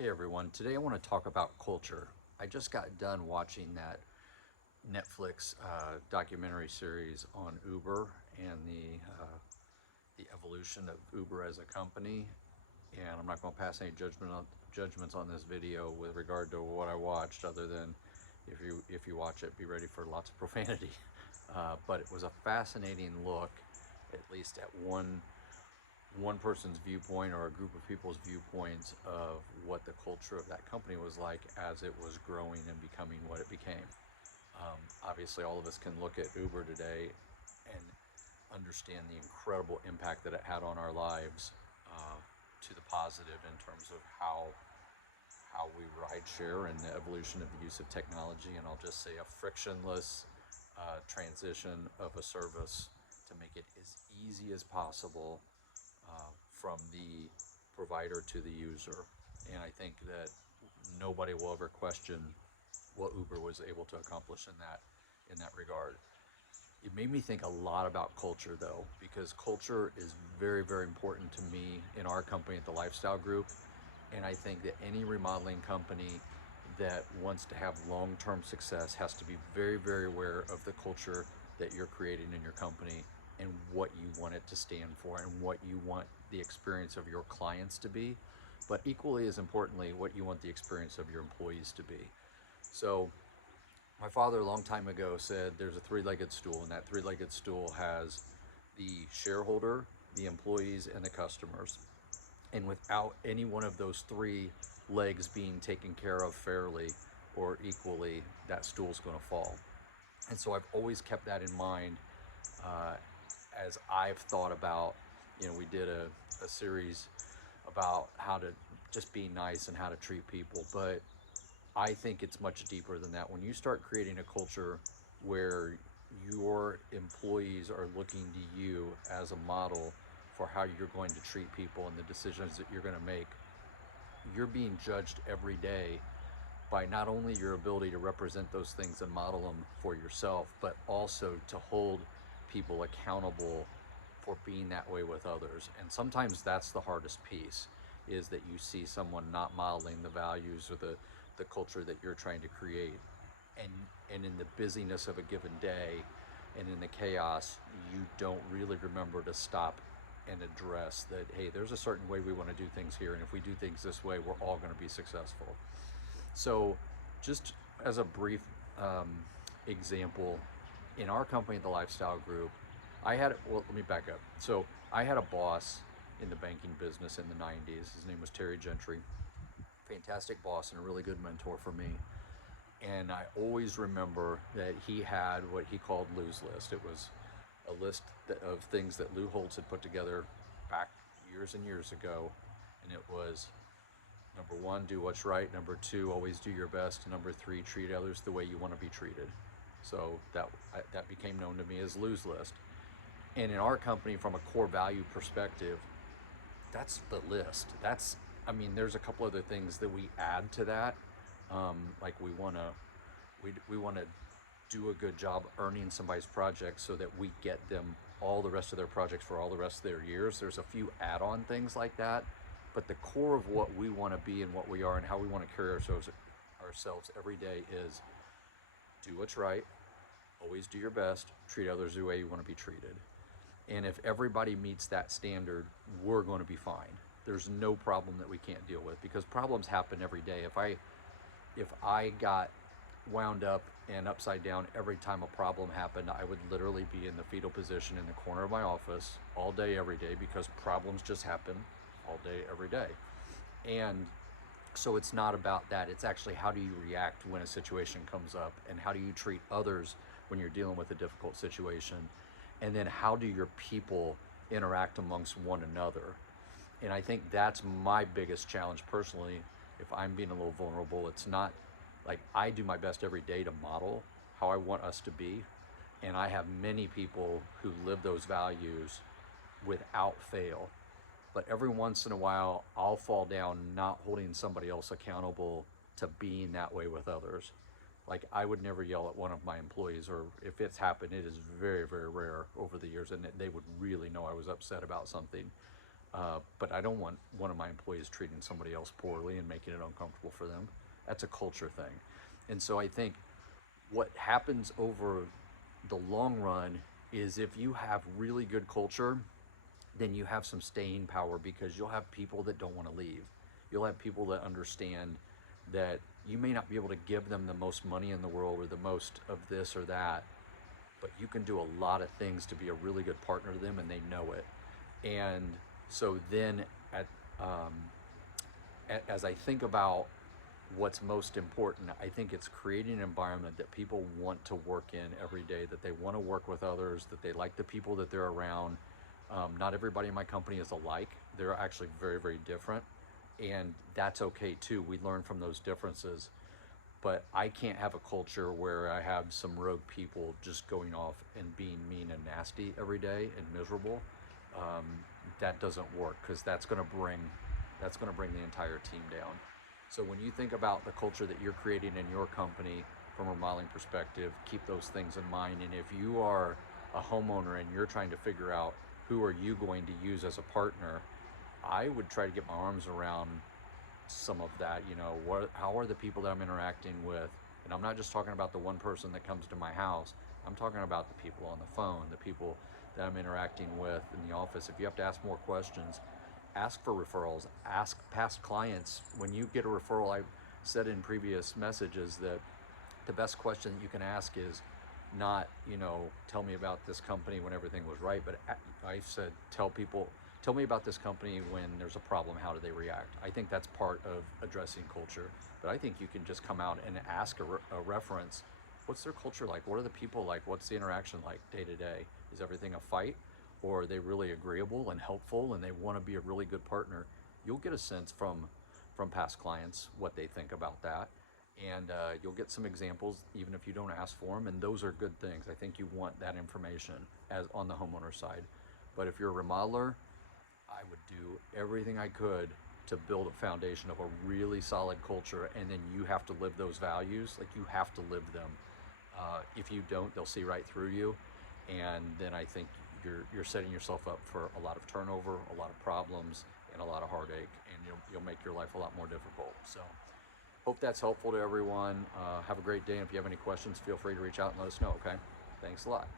Hey everyone, today I want to talk about culture. I just got done watching that Netflix documentary series on Uber and the evolution of Uber as a company. And I'm not going to pass any judgments on this video with regard to what I watched, other than if you watch it, be ready for lots of profanity. But it was a fascinating look, at least at one person's viewpoint or a group of people's viewpoints of what the culture of that company was like as it was growing and becoming what it became. Obviously, all of us can look at Uber today and understand the incredible impact that it had on our lives, to the positive in terms of how we ride share and the evolution of the use of technology. And I'll just say a frictionless transition of a service to make it as easy as possible from the provider to the user. And I think that nobody will ever question what Uber was able to accomplish in that regard. It made me think a lot about culture, though, because culture is very, very important to me in our company at the Lifestyle Group. And I think that any remodeling company that wants to have long-term success has to be very, very aware of the culture that you're creating in your company and what you want it to stand for and what you want the experience of your clients to be, but equally as importantly, what you want the experience of your employees to be. So my father a long time ago said there's a three-legged stool, and that three-legged stool has the shareholder, the employees, and the customers. And without any one of those three legs being taken care of fairly or equally, that stool's going to fall. And so I've always kept that in mind as I've thought about, we did a series about how to just be nice and how to treat people, but I think it's much deeper than that. When you start creating a culture where your employees are looking to you as a model for how you're going to treat people and the decisions that you're going to make, you're being judged every day by not only your ability to represent those things and model them for yourself, but also to hold people accountable for being that way with others. And sometimes that's the hardest piece, is that you see someone not modeling the values or the culture that you're trying to create. And in the busyness of a given day and in the chaos, you don't really remember to stop and address that, hey, there's a certain way we want to do things here, and if we do things this way, we're all going to be successful. So just as a brief example, in our company, the Lifestyle Group, let me back up. So I had a boss in the banking business in the 90s. His name was Terry Gentry. Fantastic boss and a really good mentor for me. And I always remember that he had what he called Lou's List. It was a list of things that Lou Holtz had put together back years and years ago. And it was, number one, do what's right. Number two, always do your best. Number three, treat others the way you want to be treated. So that became known to me as Lou's List. And in our company, from a core value perspective, that's the list. There's a couple other things that we add to that. Like we want to do a good job earning somebody's project so that we get them all the rest of their projects for all the rest of their years. There's a few add-on things like that, but the core of what we want to be and what we are and how we want to carry ourselves every day is do what's right, always do your best, treat others the way you want to be treated. And if everybody meets that standard, we're going to be fine. There's no problem that we can't deal with, because problems happen every day. If I got wound up and upside down every time a problem happened, I would literally be in the fetal position in the corner of my office all day, every day, because problems just happen all day, every day. And so it's not about that. It's actually, how do you react when a situation comes up, and how do you treat others when you're dealing with a difficult situation? And then how do your people interact amongst one another? And I think that's my biggest challenge personally. If I'm being a little vulnerable, it's not like I do my best every day to model how I want us to be. And I have many people who live those values without fail. But every once in a while, I'll fall down not holding somebody else accountable to being that way with others. Like, I would never yell at one of my employees, or if it's happened, it is very, very rare over the years, and they would really know I was upset about something. But I don't want one of my employees treating somebody else poorly and making it uncomfortable for them. That's a culture thing. And so I think what happens over the long run is if you have really good culture, then you have some staying power because you'll have people that don't want to leave. You'll have people that understand that you may not be able to give them the most money in the world or the most of this or that, but you can do a lot of things to be a really good partner to them and they know it. And so then um, as I think about what's most important, I think it's creating an environment that people want to work in every day, that they want to work with others, that they like the people that they're around. Not everybody in my company is alike. They're actually very, very different. And that's okay too. We learn from those differences. But I can't have a culture where I have some rogue people just going off and being mean and nasty every day and miserable. Um, that doesn't work because that's going to bring the entire team down. So when you think about the culture that you're creating in your company from a modeling perspective, keep those things in mind. And if you are a homeowner and you're trying to figure out who are you going to use as a partner, I would try to get my arms around some of that. How are the people that I'm interacting with? And I'm not just talking about the one person that comes to my house. I'm talking about the people on the phone, the people that I'm interacting with in the office. If you have to ask more questions, ask for referrals, ask past clients. When you get a referral, I've said in previous messages that the best question that you can ask is not, tell me about this company when everything was right, but I said, tell me about this company when there's a problem, how do they react? I think that's part of addressing culture, but I think you can just come out and ask a reference. What's their culture like? What are the people like? What's the interaction like day to day? Is everything a fight? Or are they really agreeable and helpful and they want to be a really good partner? You'll get a sense from past clients what they think about that. And you'll get some examples even if you don't ask for them, and those are good things. I think you want that information as on the homeowner side. But if you're a remodeler, I would do everything I could to build a foundation of a really solid culture, and then you have to live those values. Like, you have to live them. If you don't, they'll see right through you, and then I think you're setting yourself up for a lot of turnover, a lot of problems, and a lot of heartache, and you'll make your life a lot more difficult. So hope that's helpful to everyone. Have a great day, and if you have any questions, feel free to reach out and let us know, okay? Thanks a lot.